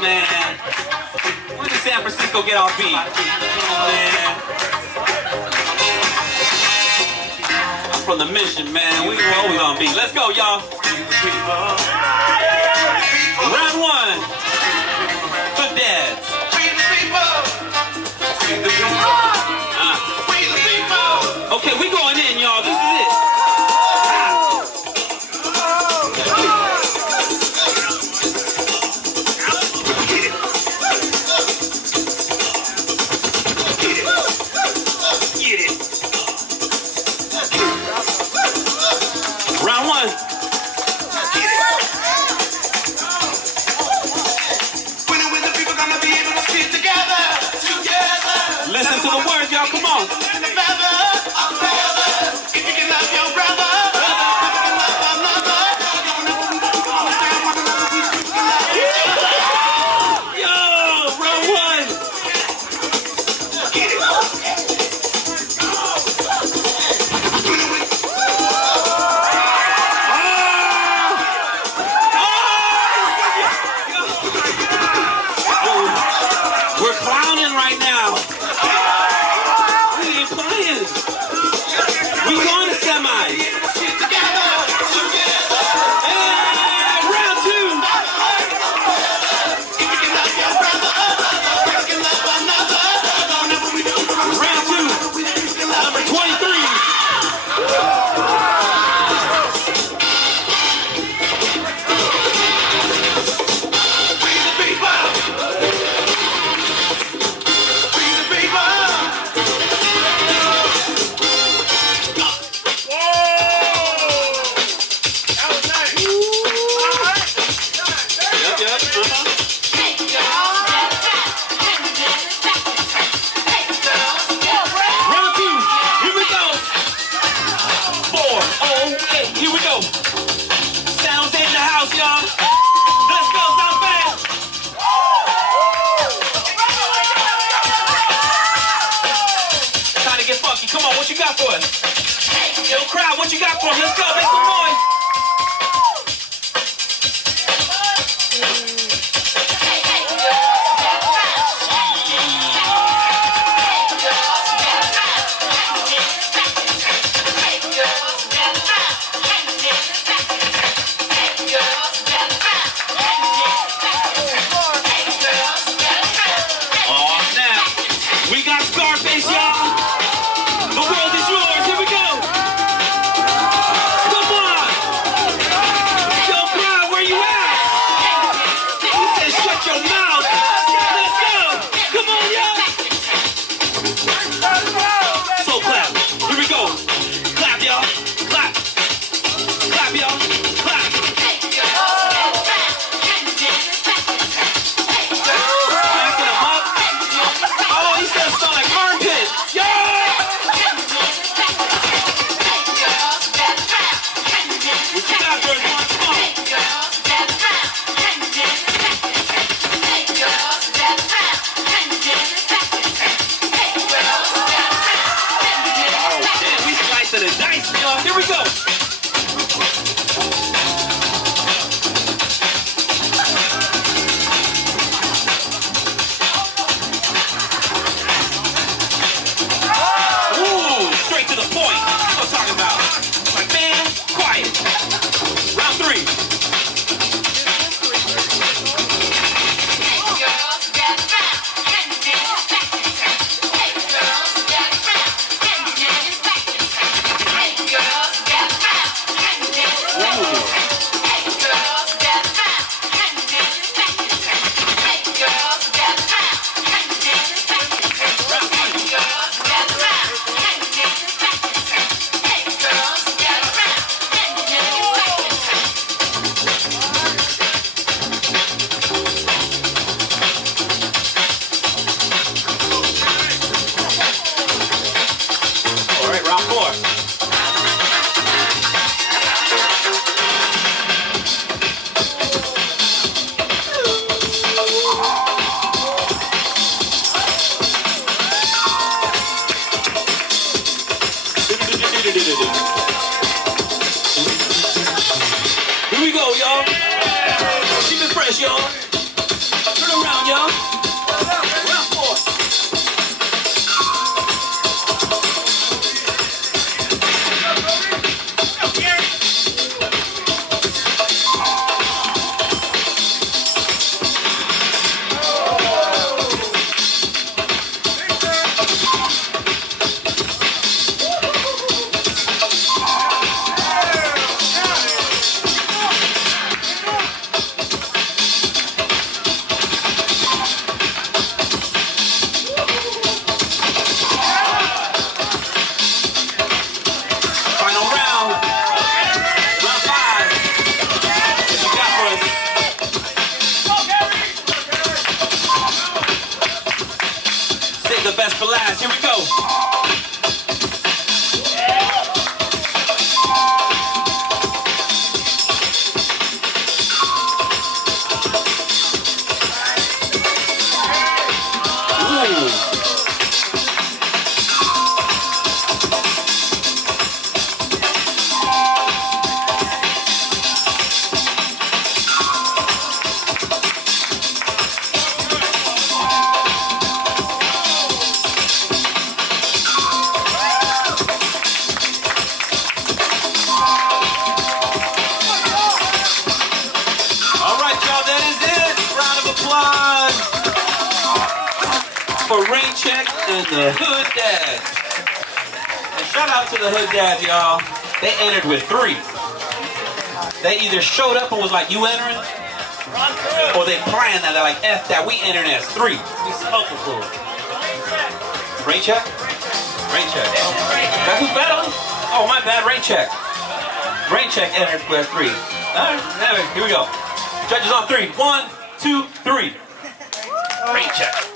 man. When did San Francisco get off beat? Man. I'm from the mission, man. We were always on beat. Let's go, y'all. Round one. Good dads. Okay, we going in, y'all. This is it. Get it. Round one. Listen to the words, y'all. Come on. Come on, what you got for us? Yo, crowd, what you got for us? Let's go, make some noise. Oh, snap. We got Scarface, y'all. The world is yours. Here we go. Come on. Yo, crowd, where you at? He said, shut your mouth. Let's go. Come on, yo. So clap. Here we go. Clap, y'all. Clap. Clap, y'all. Clap. Backing him up. Oh, he's gonna sound like armpit. Yo. Here we go. Ooh, straight to the point. That's what I'm talking about. Like, man, quiet. Round three. Here we go, y'all. Keep it fresh, y'all. best for last. Here we go. For Rain Check and the Hood Dads. And shout out to the Hood Dads, y'all. They entered with 3. They either showed up and was like, you entering? Or they planned that. They're like, F that, we entering as 3. Rain Check? Rain Check. That's who's battling? Oh, my bad, Rain Check. Rain Check entered with 3. All right, here we go. Judges on 3. 1, 2, 3. Rain Check.